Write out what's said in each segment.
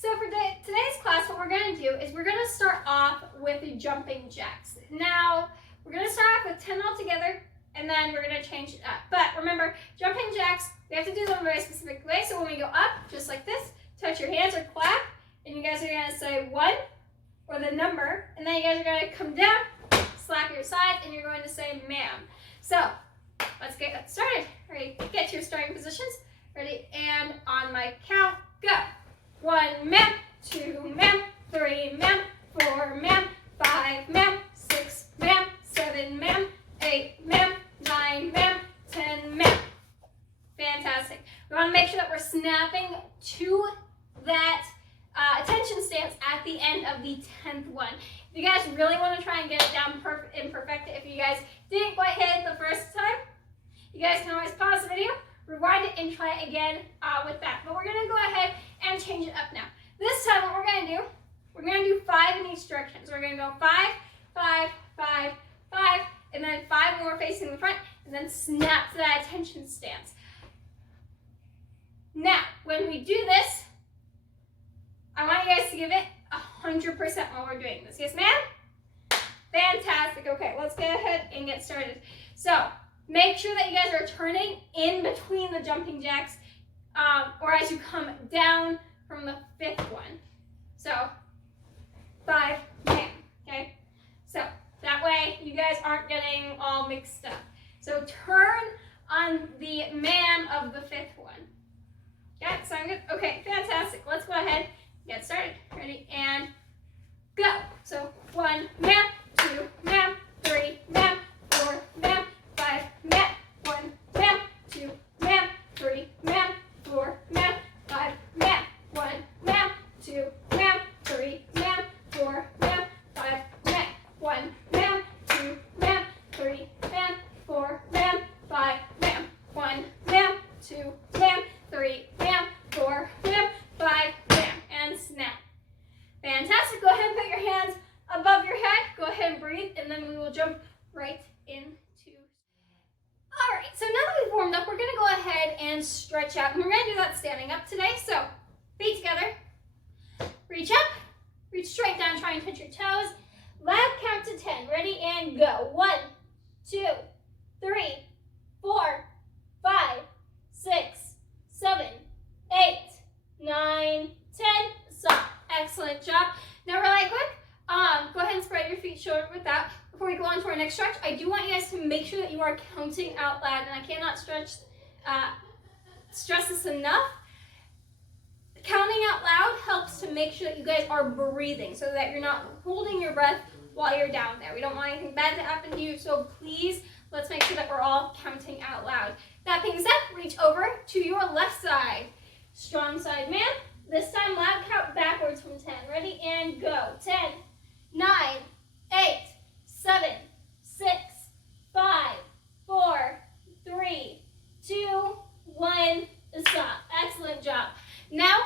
So for today's class, what we're going to do is we're going to start off with jumping jacks. Now, we're going to start off with 10 altogether, and then we're going to change it up. But remember, jumping jacks, we have to do them a very specific way. So when we go up, just like this, touch your hands or clap, and you guys are going to say 1 or the number, and then you guys are going to come down, slap your side, and you're going to say ma'am. So let's get started. Ready? Get to your starting positions. Ready? And on my count, go. 1 ma'am, 2 ma'am, 3 ma'am, 4 ma'am, 5 ma'am, 6 ma'am, 7 ma'am, 8 ma'am, 9 ma'am, 10 ma'am. Fantastic. We want to make sure that we're snapping to that attention stance at the end of the 10th one. If you guys really want to try and get it down and perfect it, if you guys didn't quite hit it the first time, you guys can always pause the video, rewind it, and try it again with that. But we're going to go ahead and change it up now. This time what we're going to do, we're going to do 5 in each direction. So we're going to go 5, 5, 5, 5, and then 5 more facing the front, and then snap to that attention stance. Now, when we do this, I want you guys to give it 100% while we're doing this. Yes, ma'am? Fantastic. Okay, let's go ahead and get started. So, make sure that you guys are turning in between the jumping jacks or as you come down from the 5th one. So, 5, ma'am, okay? So, that way you guys aren't getting all mixed up. So, turn on the ma'am of the 5th one. Yeah, sound good? Okay, fantastic. Let's go ahead and get started. Ready? And go. So, 1 ma'am, 2 ma'am, 3 ma'am, 4 ma'am, 5 ma'am, 1 ma'am, 2 ma'am, 3 ma'am, 4 ma'am, 5 ma'am, 1 ma'am, 2 ma'am, 3 ma'am, 4 ma'am, 5 ma'am, 1 ma'am, 2 ma'am, 3 ma'am, 4 ma'am, 5 ma'am, 1 ma'am, 2 ma'am, 3 ma'am, 4 ma'am, 5 ma'am, and snap. Fantastic. Go ahead and put your hands above your head. Go ahead and breathe, and then we will jump right into. All right, so now that we've warmed up, we're going to go ahead and stretch out. And we're going to do that standing up today. So, feet together. Reach up. Reach straight down. Try and touch your toes. Loud count to 10. Ready, and go. 1, 2, 3, 4, 5, 6, 7, 8, 9, 10. Stop. Excellent job. Now, really quick, go ahead and spread your feet shoulder width out. Before we go on to our next stretch, I do want you guys to make sure that you are counting out loud, and I cannot stress this enough. Counting out loud helps to make sure that you guys are breathing so that you're not holding your breath while you're down there. We don't want anything bad to happen to you, so please, let's make sure that we're all counting out loud. That being said, reach over to your left side. Strong side, man. This time, loud count backwards from 10. Ready, and go. 10, 9, 8, 7, 6, 5, 4, 3, 2, 1, stop. Excellent job. Now,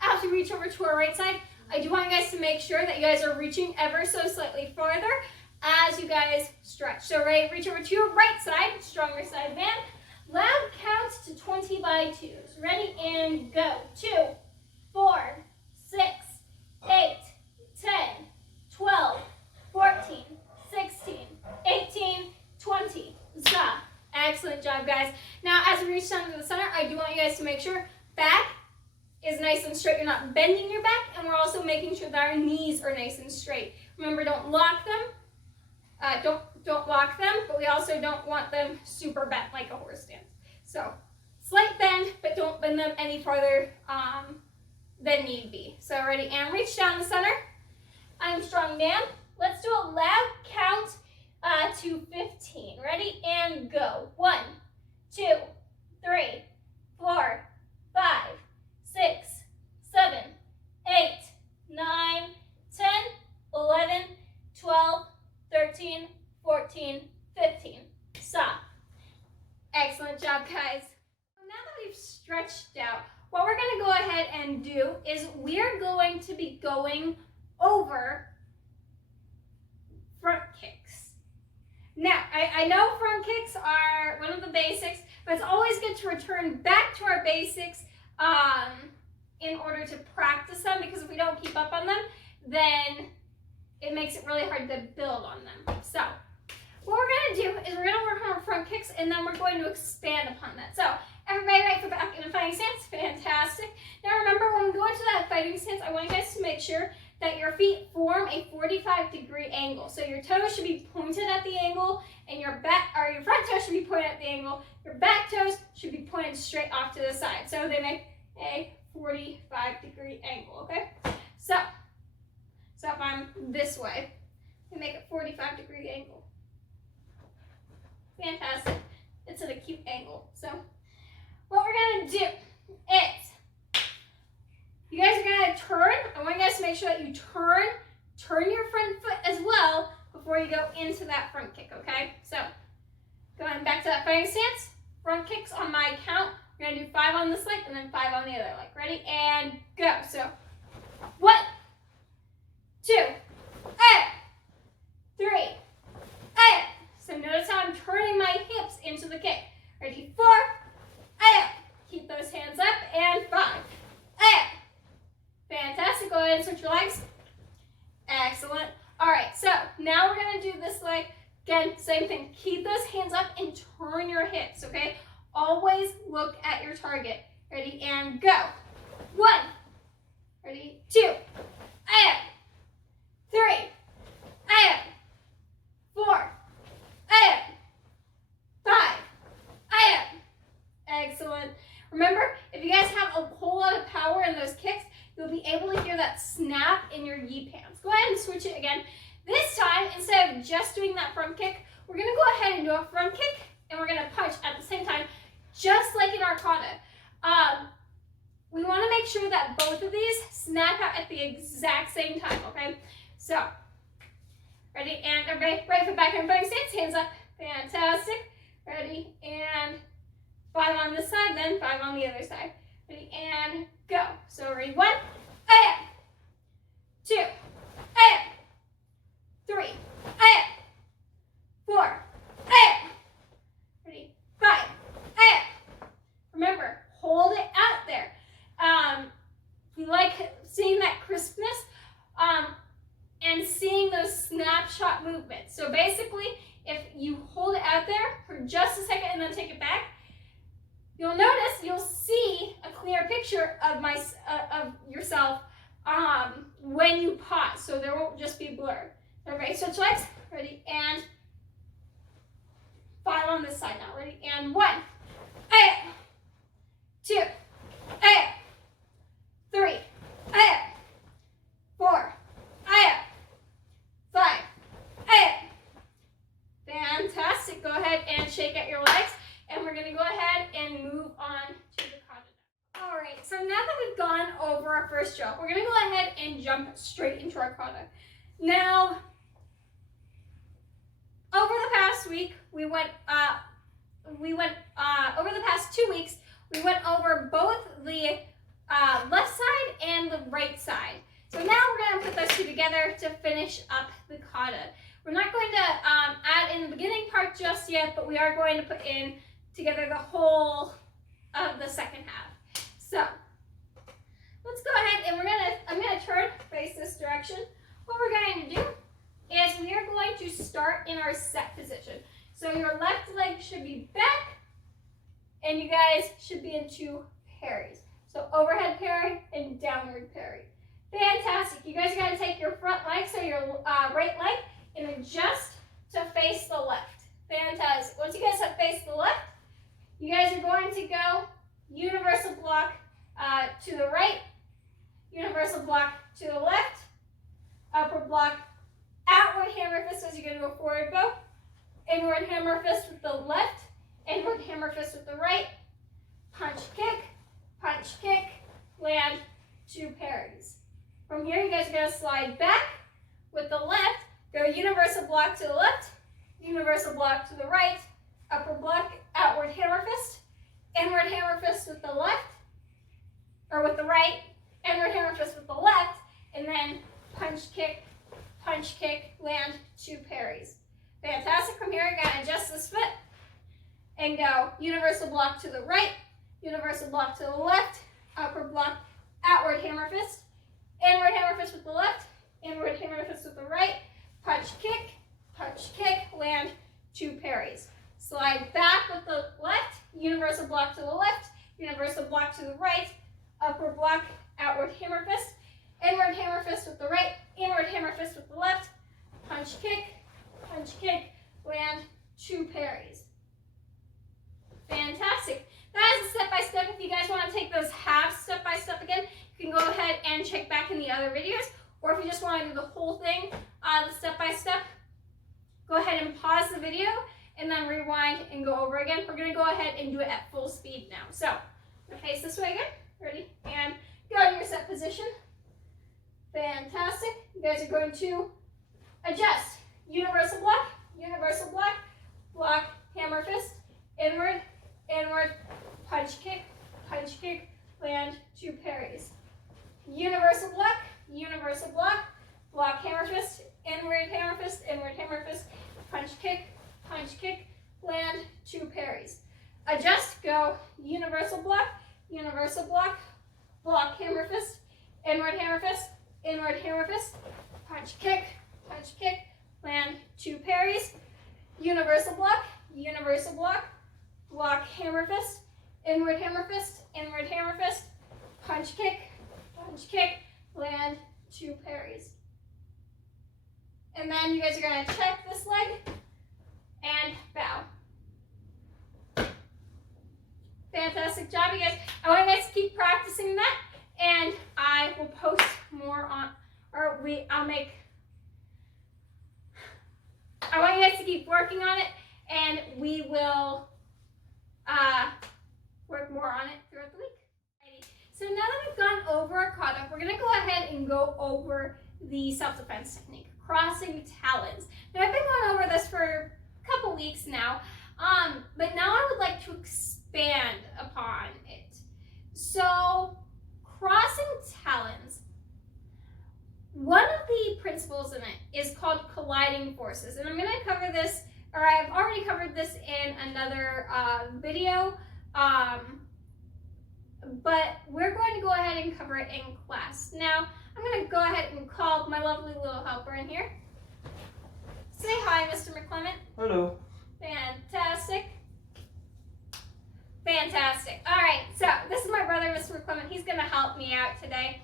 as we reach over to our right side, I do want you guys to make sure that you guys are reaching ever so slightly farther as you guys stretch. So ready, reach over to your right side, stronger side, man. Loud count to 20 by 2s. Ready, and go. 2, 4, 6, 8, 10, 12, 14, 16, 18, 20. Stop. Excellent job, guys. Now, as we reach down to the center, I do want you guys to make sure back is nice and straight. You're not bending your back, and we're also making sure that our knees are nice and straight. Remember, don't lock them. Don't lock them, but we also don't want them super bent like a horse stance. So, slight bend, but don't bend them any farther than need be. So, ready, and reach down the center. I'm strong, man. Let's do a loud count to 15. Ready, and go. 1, 2, 3, 4, 5, 6, 7, 8, 9, 10, 11, 12, 13, 14, 15. Stop. Excellent job, guys. Now that we've stretched out, what we're going to go ahead and do is we're going to be going over front kicks. Now, I know front kicks are one of the basics, but it's always good to return back to our basics in order to practice practice them, because if we don't keep up on them, then it makes it really hard to build on them. So what we're going to do is we're going to work on our front kicks, and then we're going to expand upon that. So everybody right foot back in a fighting stance. Fantastic. Now remember, when we go into that fighting stance, I want you guys to make sure that your feet form a 45-degree angle. So your toes should be pointed at the angle, and your front toes should be pointed at the angle. Your back toes should be pointed straight off to the side. So they make a 45-degree angle, okay? So if I'm this way, they make a 45-degree angle. Fantastic. It's an acute angle. So what we're going to do is, you guys are going to turn. I want you guys to make sure that you turn your front foot as well before you go into that front kick, okay? So going back to that fighting stance, front kicks on my count. We're going to do 5 on this leg and then 5 on the other leg. Ready? And go. So 1, 2, 3, so notice how I'm turning my hips into the kick. Ready? 4, keep those hands up, and 5. Fantastic. Go ahead and switch your legs. Excellent. All right, so now we're going to do this leg. Again, same thing. Keep those hands up and turn your hips, okay? Always look at your target. Ready? And go. 1. Ready? 2. 3. 4. 5. Excellent. Remember, if you guys have a whole lot of power in those kicks, you'll be able to hear that snap in your yi pants. Go ahead and switch it again. This time, instead of just doing that front kick, we're going to go ahead and do a front kick, and we're going to punch at the same time, just like in our kata. We want to make sure that both of these snap out at the exact same time, okay? So, ready? And everybody, right foot back in fighting stance, hands up. Fantastic. Ready? And 5 on this side, then 5 on the other side. Ready? And go. So ready? 1, 2, 3, 4, ready? 5. Remember, hold it out there. We like seeing that crispness and seeing those snapshot movements. So basically, if you hold it out there for just a second and then take it back, you'll notice you'll see a clear picture of yourself when you pause, so there won't just be blur. Everybody switch legs. Ready? And 5 on this side now. Ready? And 1, 2, 3, 4, 5. Fantastic. Go ahead and shake out your legs, and we're going to go ahead and move on to the kata. All right, so now that we've gone over our first drill, we're going to go ahead and jump straight into our kata. Now, over the past week, over the past 2 weeks, we went over both the left side and the right side. So now we're going to put those two together to finish up the kata. We're not going to add in the beginning part just yet, but we are going to put in together the whole of the second half. So let's go ahead and I'm going to turn, face this direction. What we're going to do is we are going to start in our set position. So your left leg should be back, and you guys should be in 2 parries. So overhead parry and downward parry. Fantastic. You guys are going to take your front leg, so your right leg, and adjust to face the left. Fantastic. Once you guys have faced the left, you guys are going to go universal block to the right, universal block to the left, upper block, outward hammer fist as you're going to go forward bow, inward hammer fist with the left, inward hammer fist with the right, punch, kick, land, 2 parries. From here, you guys are going to slide back with the left, go universal block to the left, universal block to the right, upper block, outward hammer fist, inward hammer fist with the left, or with the right, inward hammer fist with the left, and then punch, kick, land, 2 parries. Fantastic. From here, you're going to adjust this foot and go universal block to the right, universal block to the left, upper block, outward hammer fist, inward hammer fist with the left, inward hammer fist with the right, punch, kick, land, 2 parries. Slide back with the left, universal block to the left, universal block to the right, upward block, outward hammer fist, inward hammer fist with the right, inward hammer fist with the left, punch, kick, land, 2 parries. Fantastic. That is a step-by-step. If you guys want to take those half step-by-step again, you can go ahead and check back in the other videos. Or if you just want to do the whole thing, the step-by-step, go ahead and pause the video and then rewind and go over again. We're going to go ahead and do it at full speed now. So, I'm going to face this way again. Ready? And go in your set position. Fantastic. You guys are going to adjust. Universal block, block, hammer fist, inward, punch, kick, land, 2 parries. Universal block, block, hammer fist, inward hammer fist, punch, kick, land, 2 parries. Adjust, go, universal block, block, hammer fist, inward hammer fist, punch, kick, land, 2 parries. Universal block, block, hammer fist, inward hammer fist, punch, kick, land, 2 parries. And then you guys are going to check this leg and bow. Fantastic job, you guys. I want you guys to keep practicing that, and I will post more on, I want you guys to keep working on it, and we will work more on it throughout the week. Alrighty. So now that we've gone over caught up, we're going to go ahead and go over the self-defense technique, crossing talons. Now I've been going over this for a couple weeks now, but now I would like to expand upon it. So crossing talons, one of the principles in it is called colliding forces, and I'm going to cover this, or I've already covered this in another video, but we're going to go ahead and cover it in class. Now, I'm going to go ahead and call my lovely little helper in here. Say hi, Mr. McClement. Hello. Fantastic. Fantastic. All right, so this is my brother, Mr. McClement. He's going to help me out today,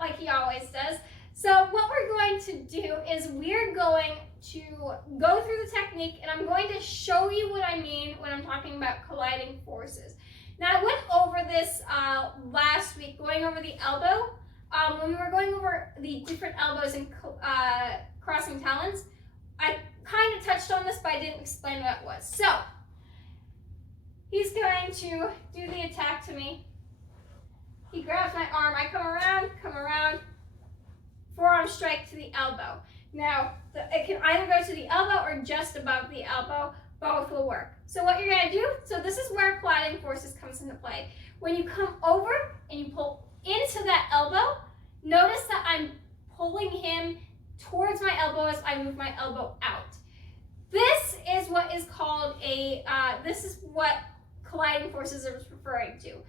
like he always does. So what we're going to do is we're going to go through the technique, and I'm going to show you what I mean when I'm talking about colliding forces. Now, I went over this last week, going over the elbow. When we were going over the different elbows and crossing talons, I kind of touched on this, but I didn't explain what it was. So, he's going to do the attack to me. He grabs my arm, I come around, forearm strike to the elbow. Now, it can either go to the elbow or just above the elbow. Both will work. So what you're going to do, so this is where colliding forces comes into play. When you come over and you pull into that elbow, notice that I'm pulling him towards my elbow as I move my elbow out. This is what is called this is what colliding forces are referring to.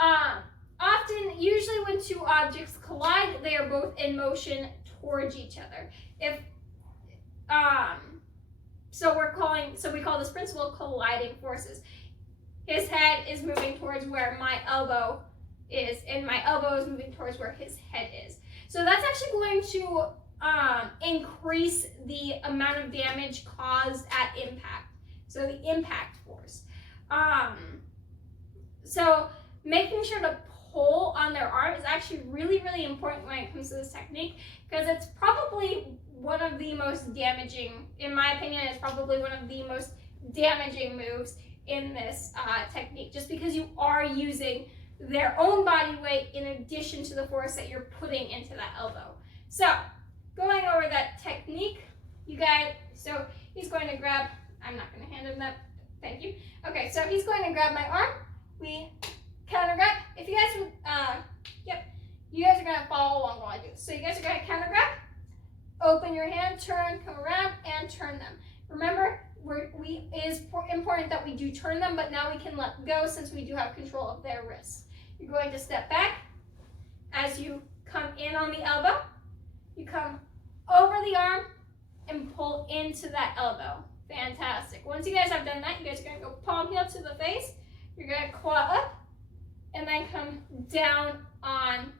Often, usually when two objects collide, they are both in motion towards each other. So we call this principle colliding forces. His head is moving towards where my elbow is, and my elbow is moving towards where his head is. So that's actually going to increase the amount of damage caused at impact. So the impact force. So making sure to pull on their arm is actually really, really important when it comes to this technique, because it's probably one of the most damaging, in my opinion, it's probably one of the most damaging moves in this technique, just because you are using their own body weight in addition to the force that you're putting into that elbow. So, going over that technique, you guys, so he's going to grab, I'm not going to hand him that, thank you. Okay, so he's going to grab my arm, we counter grab. If you guys would, you guys are going to follow along while I do this. So you guys are going to counter grab, open your hand, turn, come around, and turn them. Remember, it is important that we do turn them, but now we can let go since we do have control of their wrists. You're going to step back as you come in come over the arm and pull into that elbow. Fantastic. Once you guys have done that, you guys are going to go palm heel to the face. You're going to claw up and then come down on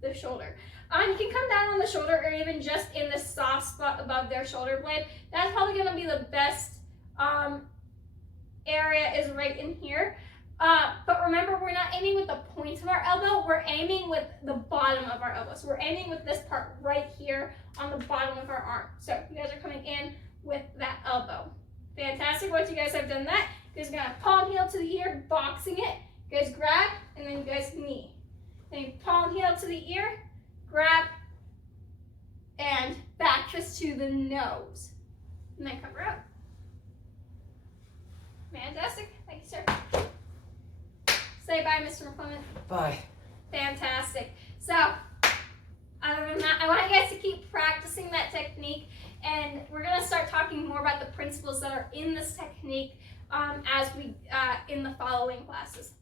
the shoulder. You can come down on the shoulder or even just in the soft spot above their shoulder blade. That's probably going to be the best area, is right in here. But remember, we're not aiming with the point of our elbow, we're aiming with the bottom of our elbow. So we're aiming with this part right here on the bottom of our arm. So you guys are coming in with that elbow. Fantastic. Once you guys have done that, you guys are going to palm heel to the ear, boxing it. You guys grab, and then you guys knee. Then you palm heel to the ear, grab, and back fist to the nose. And then cover up. Fantastic. Thank you, sir. Say bye, Mr. McClement. Bye. Fantastic. So, other than that, I want you guys to keep practicing that technique, and we're going to start talking more about the principles that are in this technique as we in the following classes.